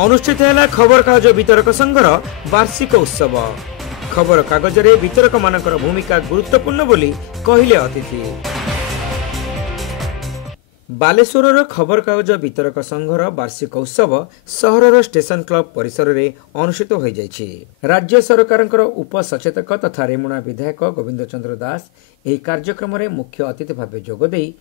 अनुष्ठित है खबर कागज वितरक संघर वार्षिक उत्सव। खबर कागज रे वितरक मानकर भूमिका गुरुत्वपूर्ण बोली कहिले अतिथि। बालेश्वर खबर कागज वितरक संघर वार्षिक उत्सव सहरर स्टेशन क्लब परिसर रे अनुष्ठित हो जाइछि। राज्य सरकारंकर उपसचेतक तथा रेमुणा विधायक गोविंद चंद्र दास एही कार्यक्रम रे मुख्य अतिथि भावे जोग देई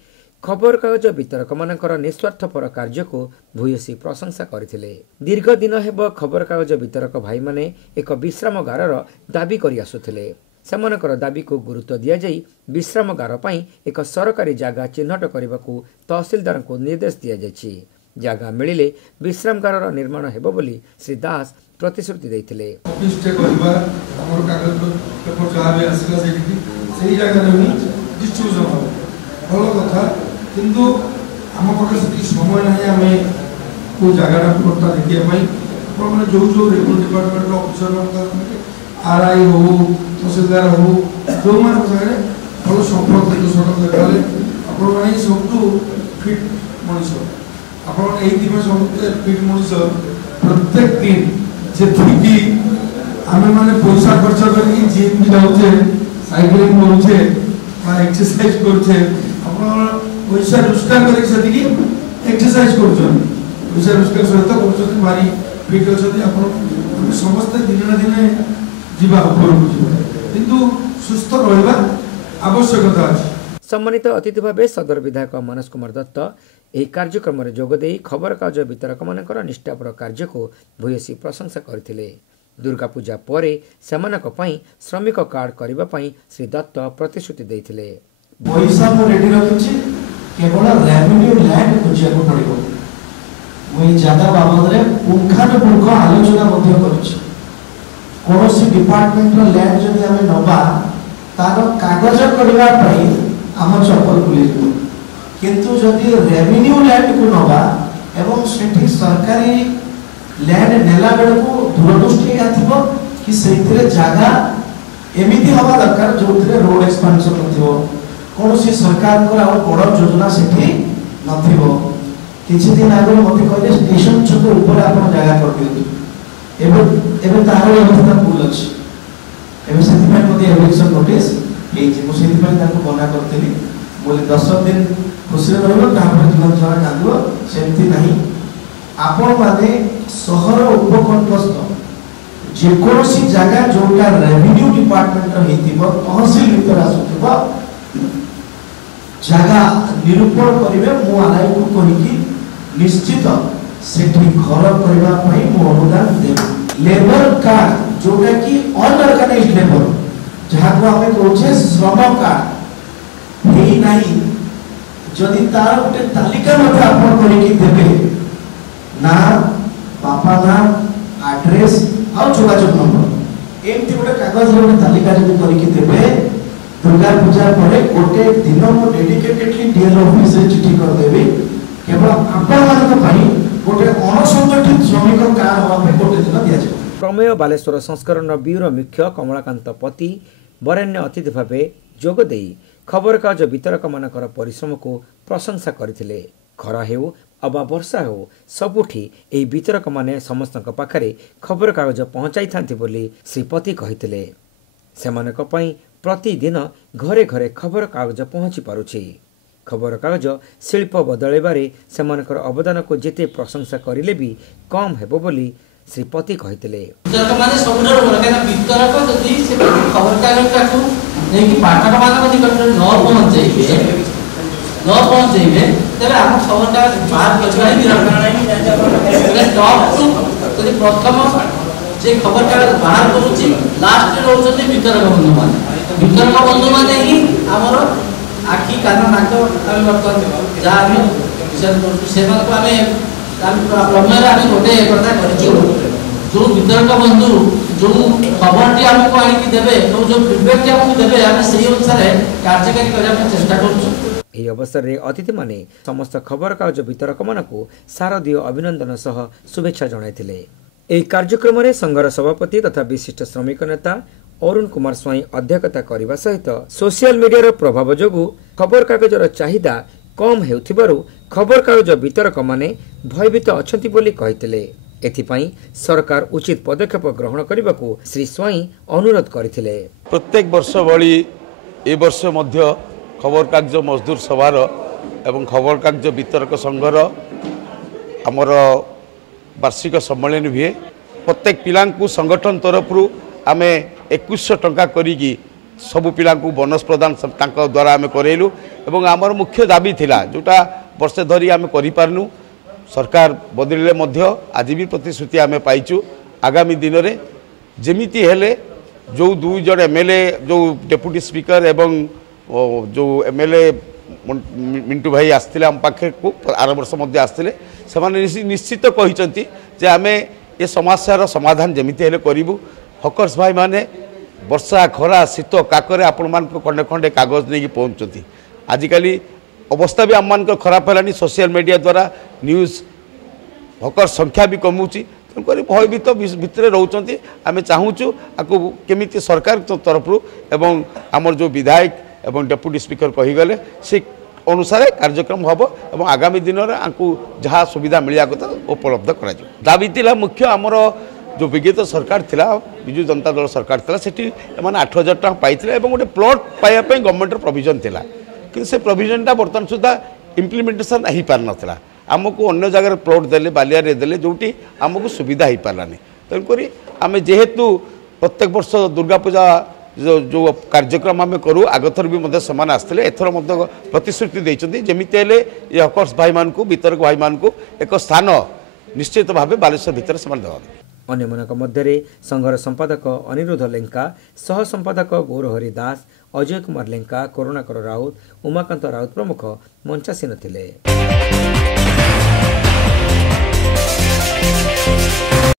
खबर कागज वितरक मानकर निस्वार्थपर कार्य को भूयसी प्रशंसा करथिले। दीर्घ दिन हेब खबर कागज वितरक भाई माने एक विश्रामगार दाबी करि आसुथिले। सेमानकर दाबी को गुरुत्व दिया जाई विश्रामगार पई एक सरकारी जागा चिन्हट करबाकू तहसीलदार को निर्देश दिया जायछि। जागा मिलिले विश्रामगार निर्माण हेबो बोली श्री दास प्रतिश्रुति दैथिले। ऑफिस टे करबा हमर कागज पेपर जहा भी आसीला सेही जागा रे डिस्ट्रीब्यूशन हो भलो कथा, किंतु आम पाखे से समय ना आम को जगह पट्टा देखा मैंने जो जो रेवेन्यू डिपार्टमेंट ऑफिसर आरआई हो तहसीलदार हो जो मैंने भल संपर्क देखा आप सब फिट मनीष आप समस्त फिट मनीष प्रत्येक दिन जी आम मैंने पैसा खर्च कर जिम भी जाऊे साइकिलिंग करुचे एक्सरसाइज करुचे पैसा रोजगार करके एक्सरसाइज पैसा रोजगार सहित कर भारी फिट अच्छे समस्त दिन दिन जीवा किंतु सुस्थ रहा आवश्यकता अच्छी। सम्मानित अतिथि भावे सदर विधायक मनोज कुमार दत्त यह कार्यक्रम में जोगदे खबर कागज वितरक मानकर निष्ठापर कार्य को भूयसी प्रशंसा करथिले। दुर्गा पूजा परे सेमानक पई श्रमिक कार्ड करबा पई श्री दत्त प्रतिश्रुति दैथिले। पैसा मो रेडी रखिछि, केवल रेवेन्यू लैंड खोजिया को पड़िबो। मुई जागा बाबद रे पुंखानुपुंख आलोचना मध्ये करछि। कोनोसी डिपार्टमेंट रो लैंड जदि हमें नबा तार कागज करबा पई हम चप्पल खुली जइबो, किंतु जदि रेवेन्यू लैंड को नबा एवं सेठी सरकारी लैंड नेला बेल को दूरदृष्टि आथिबो कि सेथिरे जागा एमिति हवा दरकार जोथिरे रोड एक्सपेंशन नथिबो, कोनोसी सरकार को बड़ योजना सेठी नथिबो। किछि दिन आगे मते कहले स्टेशन छक ऊपर आपण जागा कर दियौ एबे तार अवस्था भूल अछि। एबे सेति में मते इलेक्शन नोटिस हेछि, मो सेति में ताको बना करतेली बोले 10 दिन खुशी रहबो तापर तुरंत जरा कांदो सेति नहीं। आपण माने शहर उपकंठस्थ जे कोनोसी जागा जोटा रेवेन्यू डिपार्टमेंट हेतिबो तहसील भीतर आसुथिबो जागा निरूपण करिवे मो आलाई को कहिकी निश्चित सेठी घर करबा पई मो अनुदान देबो। लेबर कार्ड जोटा कि अनऑर्गेनाइज्ड लेबर जहा को हमें कहछे श्रम कार्ड हेई नाही, जदि तार उटे तालिका मते आपण करिकी देबे ना बापा ना एड्रेस आ जोगाजोग नंबर एमती गोटे कागज रे तालिका जदि करिकी देबे दुर्गा पूजा परे गोटे दिन मो डेडिकेटेडली डीएल ऑफिस रे चिठी कर देबे केवल आपण मानक पई गोटे अनसंगठित श्रमिक कार्ड होबा पे गोटे दिन दिया जाय। प्रमेय बालेश्वर संस्करण ब्यूरो मुख्य कमलाकांत पति वरेण्य अतिथि भावे जोग देई खबर कागज वितरक मानकर परिश्रम को प्रशंसा करथिले। खरा हेउ अबा वर्षा हो सबुठी एही वितरक माने समस्तक पाखरे खबर कागज पहुंचाई थांती बोली श्री पति कहिथिले। सेमानक पई प्रतिदिन घरे घरे खबर कागज पहुंची पारुछि। खबर कागज शिल्प बदलैबारे सेमानकर अवदान को जेते प्रशंसा करिले भी कम हेबो बोली श्री पति कहिथिले। वितरक माने सबुठार बड़ काना वितरक जदि से खबर कागजटा को नै कि पाठक मानक निकट न पहुंचैबे तबे हम खबर कागज बात करबाई वितरक टॉप टू जदि प्रथम जे खबर कागज बाहर करूची लास्ट रे रहउछथि वितरक बंधु माने ही हमर आखि कान नाक आम बर्तन जहाँ आम से प्रमेय आम गोटे कथा कर जो वितरक बंधु जो खबर आमको आनिक देवे जो फीडबैक आमको देवे आम से अनुसार कार्यकारी करने चेष्टा कर। अवसर में अतिथि माने समस्त खबर कागज वितरक मानकु शारदीय अभिनंदन सह शुभेच्छा जणाइथिले। एही कार्यक्रम में संघर सभापति तथा विशिष्ट श्रमिक नेता अरुण कुमार स्वाई अध्यक्षता करने सहित सोशल मीडिया प्रभाव जोगु खबर कागजर चाहिदा कम हेउथिबारु खबर कागज वितरक माने भयभीत अछंती बोली कहिथिले। एथिपाई सरकार उचित पदक्षेप ग्रहण करने को श्री स्वाई अनुरोध करथिले। प्रत्येक वर्ष भली ए वर्ष मध्य खबर कागज मजदूर सभार एवं खबर कागज वितरक संघर आमर वार्षिक सम्मेलन हुए। प्रत्येक पिला संगठन तरफ आम 2100 टंका करी सबु पिला बोनस प्रदान द्वारा आम करेलु एवं आमर मुख्य दाबी थिला जोटा वर्षे धरी आम करिपारनु सरकार बदलिले मध्य आज भी प्रतिश्रुति आम पाइचु। आगामी दिन में जेमिति हेले जो 2 जन एमएलए जो डेप्यूटी स्पीकर एवं जो एमएलए मिंटू भाई आसते आम पाखे को आर वर्ष मध्य आसते से निश्चित कहते जे आम ए समस्यार समाधान जमीती हेले करूँ। हकर्स भाई माने वर्षा खरा शीत काकरे आपण मान खंडे खंडे कागज नहीं पहुँचती। आजिकल अवस्था भी आम मान खराब है। सोशल मीडिया द्वारा न्यूज हकर संख्या भी कमुची तेणुक भयभीत भितर रोचंती। आम चाहूँ आपको केमी सरकार तरफ एवं आमर जो विधायक एवं डेप्यूटी स्पीकर कहीगले से अनुसार कार्यक्रम हम और आगामी दिन में आपको जहाँ सुविधा मिलवा कथा उपलब्ध करा दाबी थिला मुख्य आमर जो विगत सरकार थिला बिजु जनता दल सरकार थिला सेठी माने 8000 टका पाइथिले एवं गोटे प्लॉट पाइबा पई गवर्नमेंट प्रोविजन थिला कि से प्रोविजनटा बर्तमान सुधा इम्प्लीमेंटेशन हो पार नाला। आमको अन्य जगह प्लॉट देले बालिया देले जोटी आमको सुविधा हो पारानी। तेणुक आम जेहेतु प्रत्येक वर्ष दुर्गा पूजा जो कार्यक्रम आम करूँ आगथर भी मध्य समान आसते एथर मध्य प्रतिश्रुति देइछन्ती जेमिति हेले ये हकर्स भाई मान को वितरक भाई मान को एक स्थान निश्चित भाव बालेश्वर भितर समान देवा। अन्यମାନଙ୍କ ମଧ୍ୟରେ संघर संपादक अनिरुद्ध लेंका, सह संपादक गौरहरि दास, अजय कुमार लेंका, करुणाकर राउत, उमाकांत राउत प्रमुख मंचासीन थिले।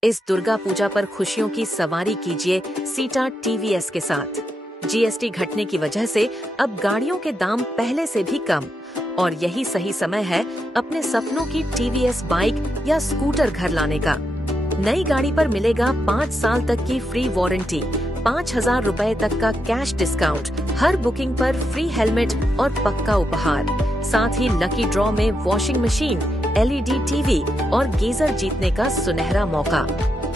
इस दुर्गा पूजा पर खुशियों की सवारी कीजिए सीटा टीवीएस के साथ। जीएसटी घटने की वजह से अब गाड़ियों के दाम पहले से भी कम और यही सही समय है अपने सपनों की टीवीएस बाइक या स्कूटर घर लाने का। नई गाड़ी पर मिलेगा 5 साल तक की फ्री वारंटी, 5000 रुपए तक का कैश डिस्काउंट, हर बुकिंग पर फ्री हेलमेट और पक्का उपहार, साथ ही लकी ड्रॉ में वॉशिंग मशीन, एलईडी टीवी और गीजर जीतने का सुनहरा मौका।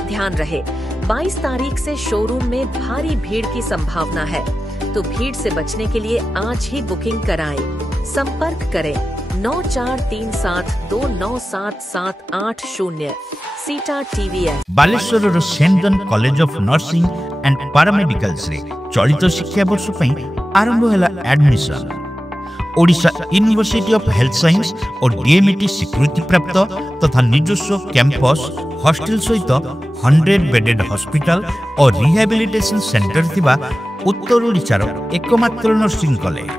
ध्यान रहे 22 तारीख से शोरूम में भारी भीड़ की संभावना है, तो भीड़ से बचने के लिए आज ही बुकिंग कराएं। संपर्क करें 9437297780 सीटा TVS. Baleswar Saint John college of nursing and paramedicals रे चलित शिक्षा वर्ष आरंभ है admission. Odisha university of health science और डीएमईटी स्वीकृति प्राप्त तथा निजस्व कैंपस हॉस्टल सहित 100 बेडेड हॉस्पिटल और रिहैबिलिटेशन सेंटर थिबा उत्तर ओडिशार एकमात्र नर्सिंग कॉलेज।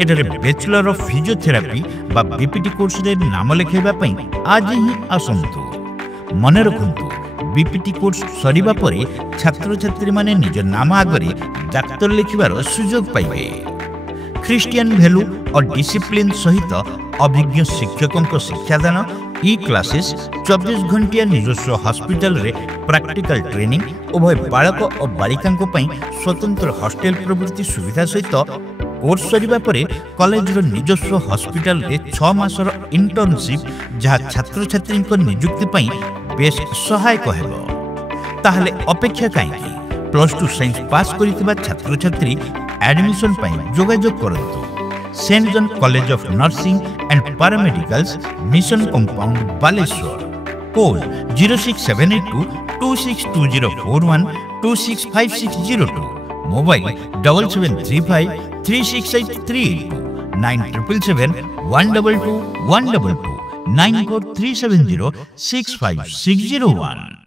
एठारे बैचलर ऑफ फिजियोथेरापी बा बीपीटी कोर्स रे नाम लिखाइबा पई आज ही आसंतु। मने रखंतु बीपीटी कोर्स सरीबा परे छात्र छात्री माने निज नाम आगरे डाक्टर लिखिबार सुयोग पाइबे। क्रिश्चियन वैल्यू और डिसिप्लिन सहित अभिज्ञ शिक्षकों को शिक्षादान ई क्लासेस 24 घंटिया निजस्व हॉस्पिटल रे प्रैक्टिकल ट्रेनिंग उभय बालक और बालिका स्वतंत्र हॉस्टेल प्रवृत्ति सुविधा सहित कोर्स सरीबा परे कॉलेज रो निजस्व हॉस्पिटल रे 6 मासर इंटर्नशिप जहाँ छात्र छात्री नियुक्ति पई बेस सहायक हेबो। ताहले अपेक्षा काई +2 साइंस पास करितबा छात्र छात्री एडमिशन पई जोगाजोग करंतु। Saint John college of nursing and paramedicals mission compound Baleshwar. Code 06782262041 265602 mobile 7735368382 9777 122 122 94370 65601।